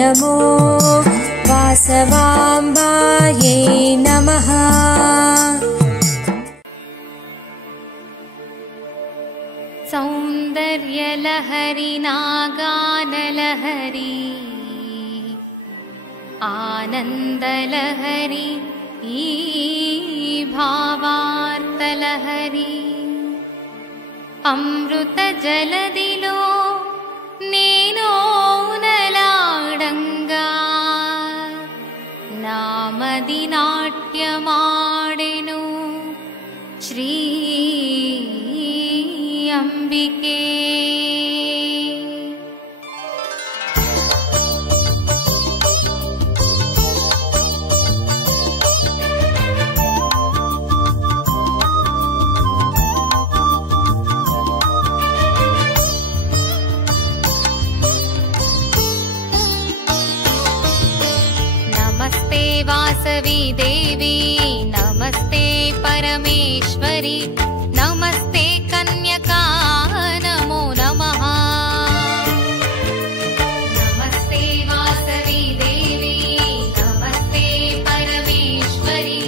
नमो वासवाम्बायै नमः। सौन्दर्यलहरी नागानलहरी आनन्दलहरी ई भावार्तलहरी अमृतजलदिलो नेनोनलाडंगा नामदि नाट्यमाडेनु श्री अंबिके। नमस्ते वासवी देवी नमस्ते परमेश्वरी नमस्ते कन्यका नमो नमः। नमस्ते वासवी देवी नमस्ते परमेश्वरी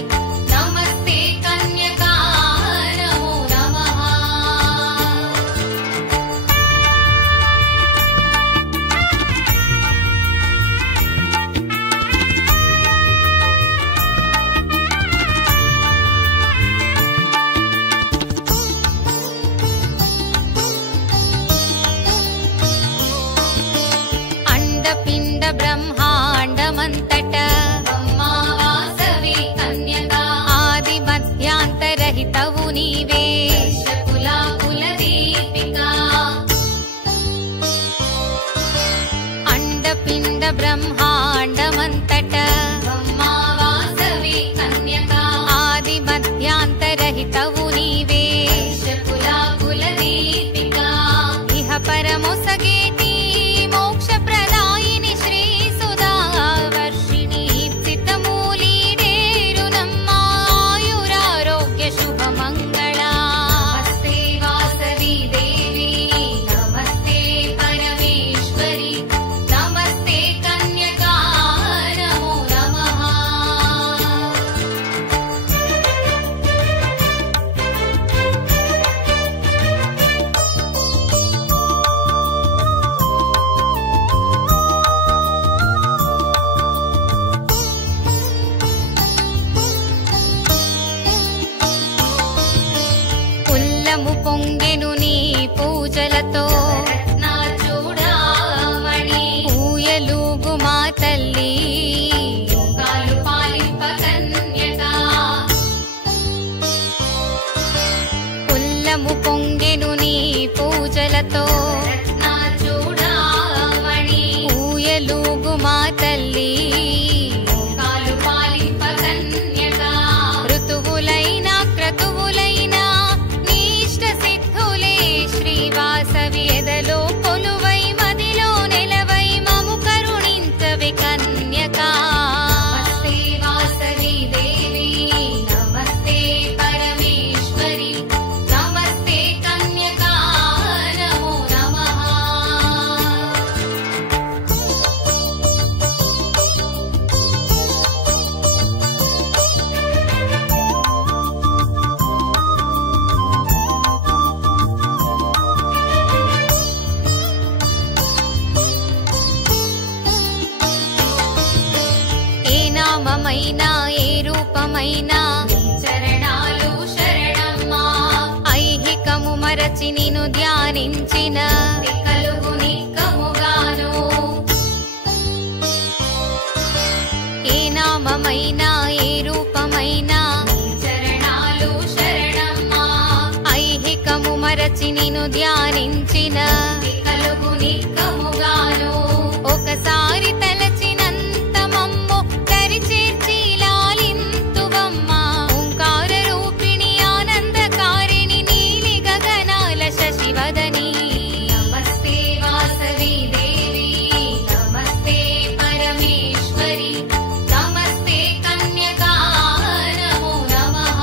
नमस्ते कन्यका नमो नमः। पिंड ब्रह्मांडमंतट अम्मा वासवी कन्यका आदि मध्यांतरहितवु नीवे दशकुला कुलदीपिका। अंडपिंड ब्रह्मांडमंतट अम्मा वासवी कन्यका आदि मध्यांतरहितवु नीवे दशकुला कुलदीपिका। इह परमोसगेति పొంగెను నీ పూజలతో రత్నా చూడామణి ఊయలుగు మా తల్లి యోగాలు పాలింప కన్యకా। పుల్లము పొంగెను నీ పూజలతో రత్నా చూడామణి ఊయలుగు మా తల్లి యోగాలు పాలింప కన్యకా। ఋతువులైన క్రతువులైన వాసవి ఎదలో కొలువై మదిలో నెలవై మము కరుణించవే కన్యకా। నమస్తే వాసవి దేవి నమస్తే పరమేశ్వరి నమస్తే కన్యకా నమో నమః। నామమైనా ఏ రూపమైనా చరణాలు శరణమ్మా। ఐహికము మరచి నిన్ను ధ్యానించిన కలుగు నిక్కముగాను। ఏ నామమైనా ఏ రూపమైనా చరణాలు శరణమ్మా। ఐహికము మరచి నిన్ను ధ్యానించిన కలుగు నిక్కముగాను। ఒకసారి తలచినంత మమ్ము చేర్చి లాలింతువమ్మా। ఓంకార రూపిణి ఆనందకారిణి నీలి గగనాల శశివదని నమస్తే వాసవి దేవి నమస్తే పరమేశ్వరి నమస్తే కన్యకా నమో నమః।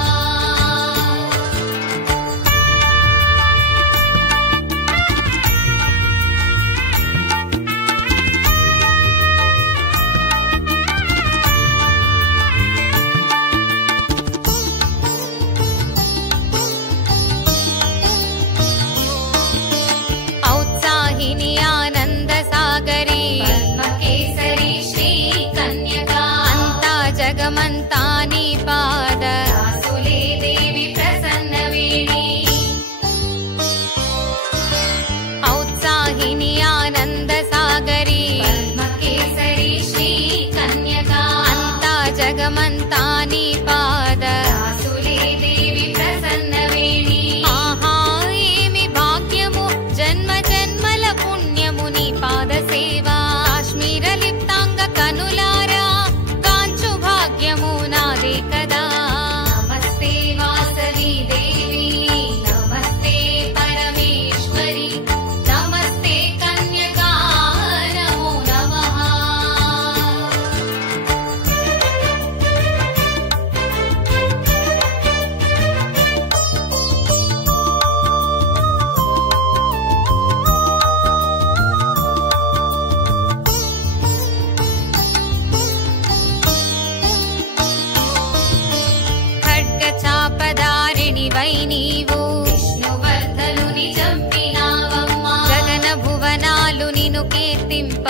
కీర్తింప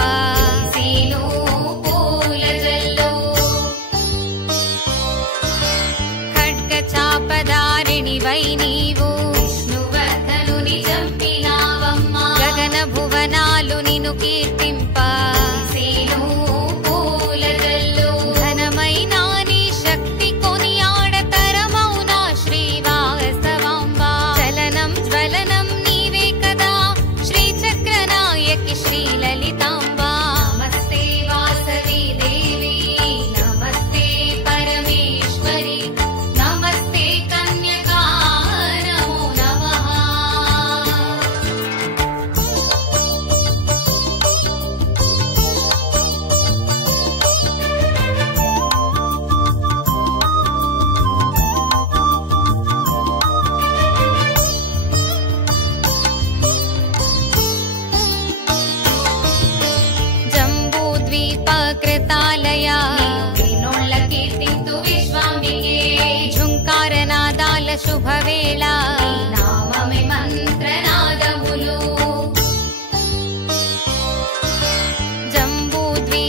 సీను పూల జల్లు ఖడ్గ చాపదారిణివై నీవు విష్ణువర్ధనుని చంపినావమ్మా గగన భువనాలు నిన్ను కీర్తింప సీను పూల జల్లు ఘనమైన నీ శక్తి కొనియాడతరమౌనా శ్రీవాస్తవాంబ చలనం జ్వలనం నీవే కదా శ్రీచక్రనాయకి శ్రీలలితాంబ నమస్తే వాసవి దేవి నమస్తే పరమేశ్వరి నమస్తే కన్యకా నమో నమః జంబూద్వీపకృతాలయ వినోళ్ళ కీర్తింతు విశ్వాంబికే ఝుంకారనాదాల శుభవేళ నామమే మంత్రనాదములు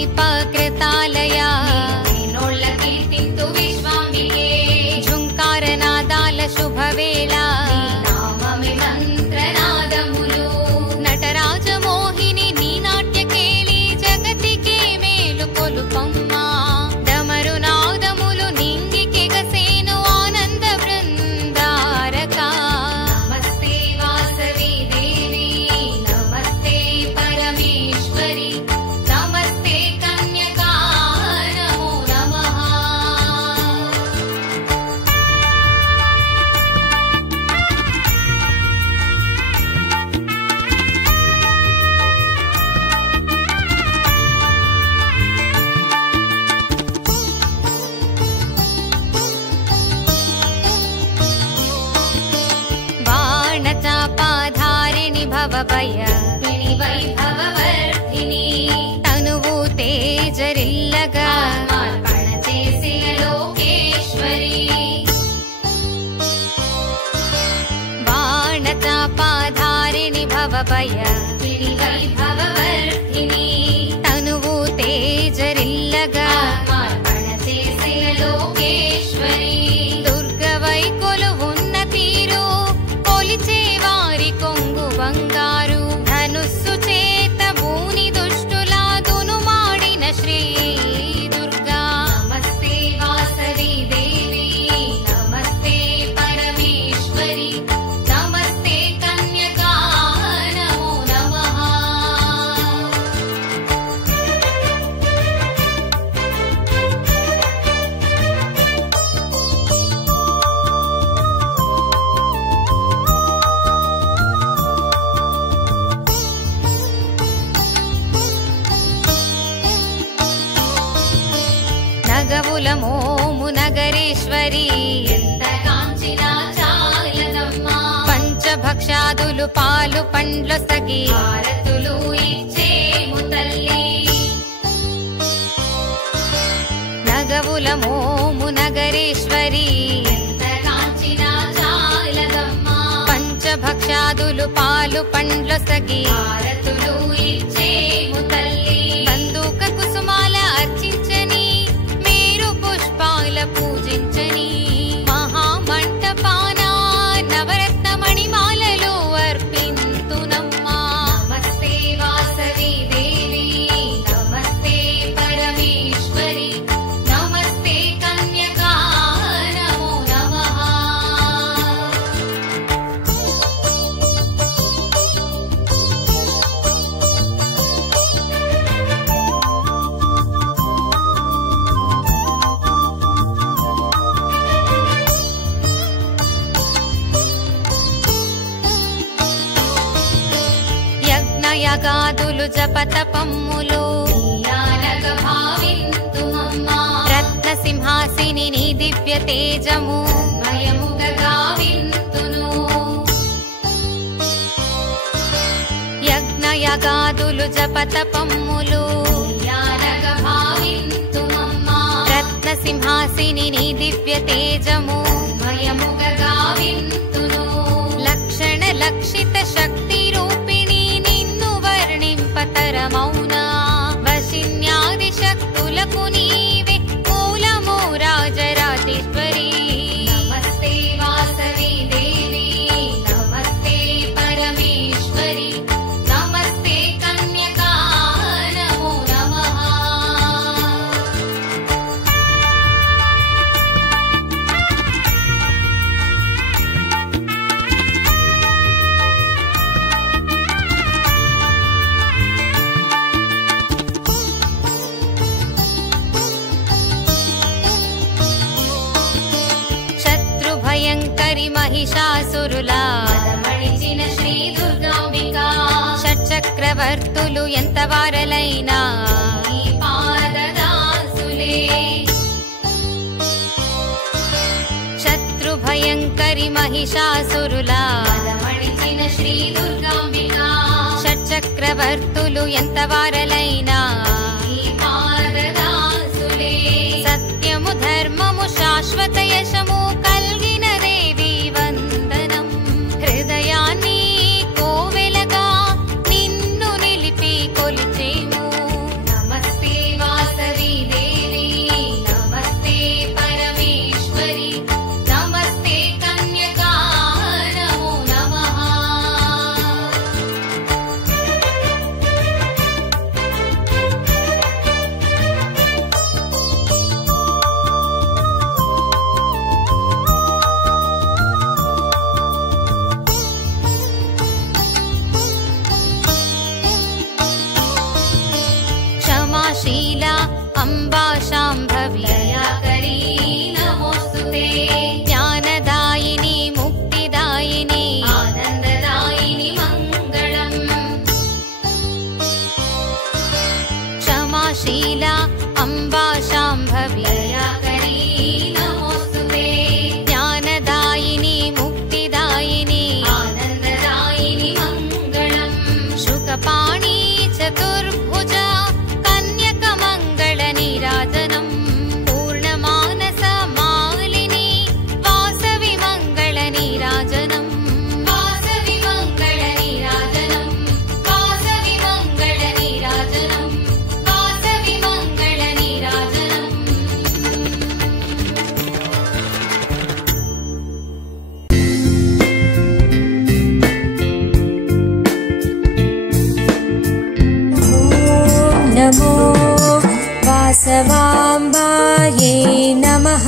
జంబూద్వీపకృతాలయ వినోళ్ళ కీర్తింతు విశ్వాంబికే ఝుంకారనాదాల శుభవేళ నామమే మంత్రనాదములు నటరాజమోహిని నీ నాట్యకేళి జగతికే మేలు కొలుపమ్మా డమరునాదములు నింగికెగసేను ఆనంద బృందారక నమస్తే వాసవి దేవి నమస్తే పరమేశ్వరి నమస్తే కన్యకా నమో నమః బాణచాపాధారిణి భవభయ వైభవవర్ధిని తనువు తేజరిల్లగా మార్పణ చేసే లోకేశ్వరి బాణచాపాధారిణి భవభయ వైభవవర్ధిని తనువు తేజరిల్లగా మార్పణ చేసే లోకేశ్వరి దుర్గవై కొలువున్న తీరు కొలిచే వారి కొంగు బంగారు ధనుస్సు చేత భూని దుష్టులాదును మాడిన శ్రీ దుర్గా నమస్తే వాసవి దేవి నమస్తే పరమేశ్వరి నమస్తే కన్యకా నమో నమః నగవుల మోము నగరేశ్వరి ఎంత కాంచిన చాలదమ్మా పంచభక్షాదులు పాలు పండ్ల సగి హారతులు ఇచ్చేము తల్లి నగవుల మోము నగరేశ్వరి ఎంత కాంచిన చాలదమ్మా పంచభక్షాదులు పాలు పండ్ల సగి హారతులు ఇచ్చేము తల్లి బందూక కుసుమాల అర్చించని మేరు పుష్పాల పూజించని మహామంటపాన నవరత్న మణిమాలలో అర్పింతునమ్మా నమస్తే వాసవి దేవి నమస్తే పరమేశ్వరి నమస్తే కన్యకా నమో నమః యజ్ఞయగాదులు జపతపమ్ములు నీయానగ భావింతుమమ్మా రత్న సింహాసిని నీ దివ్య తేజము భయముగ గావింతును యజ్ఞయగాదులు జపతపమ్ములు నీయానగ భావింతుమమ్మా రత్న సింహాసిని నీ దివ్య తేజము భయముగ గావింతును లక్షణ లక్షిత శక్తి రూపిణి నిన్ను వర్ణింపతరమౌన భయంకరి మహిషాసురులా మదమణిచిన శ్రీ దుర్గాంబికా షట్చక్రవర్తులు ఎంత వారలైనా ఈ పాదదాసులే శత్రు భయంకరి మహిషాసురులా మదమణిచిన శ్రీ దుర్గాంబికా షట్చక్రవర్తులు ఎంత వారలైనా ఈ పాదదాసులే సత్యము ధర్మము శాశ్వత యశము కల్గిన దేవి వందనం హృదయాన్ని కోవెలగా నిన్ను నిలిపి కొలిచేము నమస్తే వాసవి దేవి నమస్తే పరమేశ్వరి నమస్తే కన్యకా నమో నమః क्षमाशीला अम्बा शाम्भवी दयाकरी नमोस्तुते ज्ञानदायिनी मुक्तिदायिनी आनन्ददायिनी मङ्गलम् क्षमाशीला अम्बा शाम्भवी दयाकरी नमोस्तुते ज्ञानदायिनी मुक्तिदायिनी आनन्ददायिनी मङ्गलम् शुकपाणि चतुर्भुजा कन्यकमङ्गलनीराजनम् पूर्णमानस मालिनी वासवि मङ्गलनीराजनम् वासवि मङ्गलनीराजनम् वासवि मङ्गलनीराजनम् वासवि मङ्गलनीराजनम् नमो वासवाम्बायै नमः।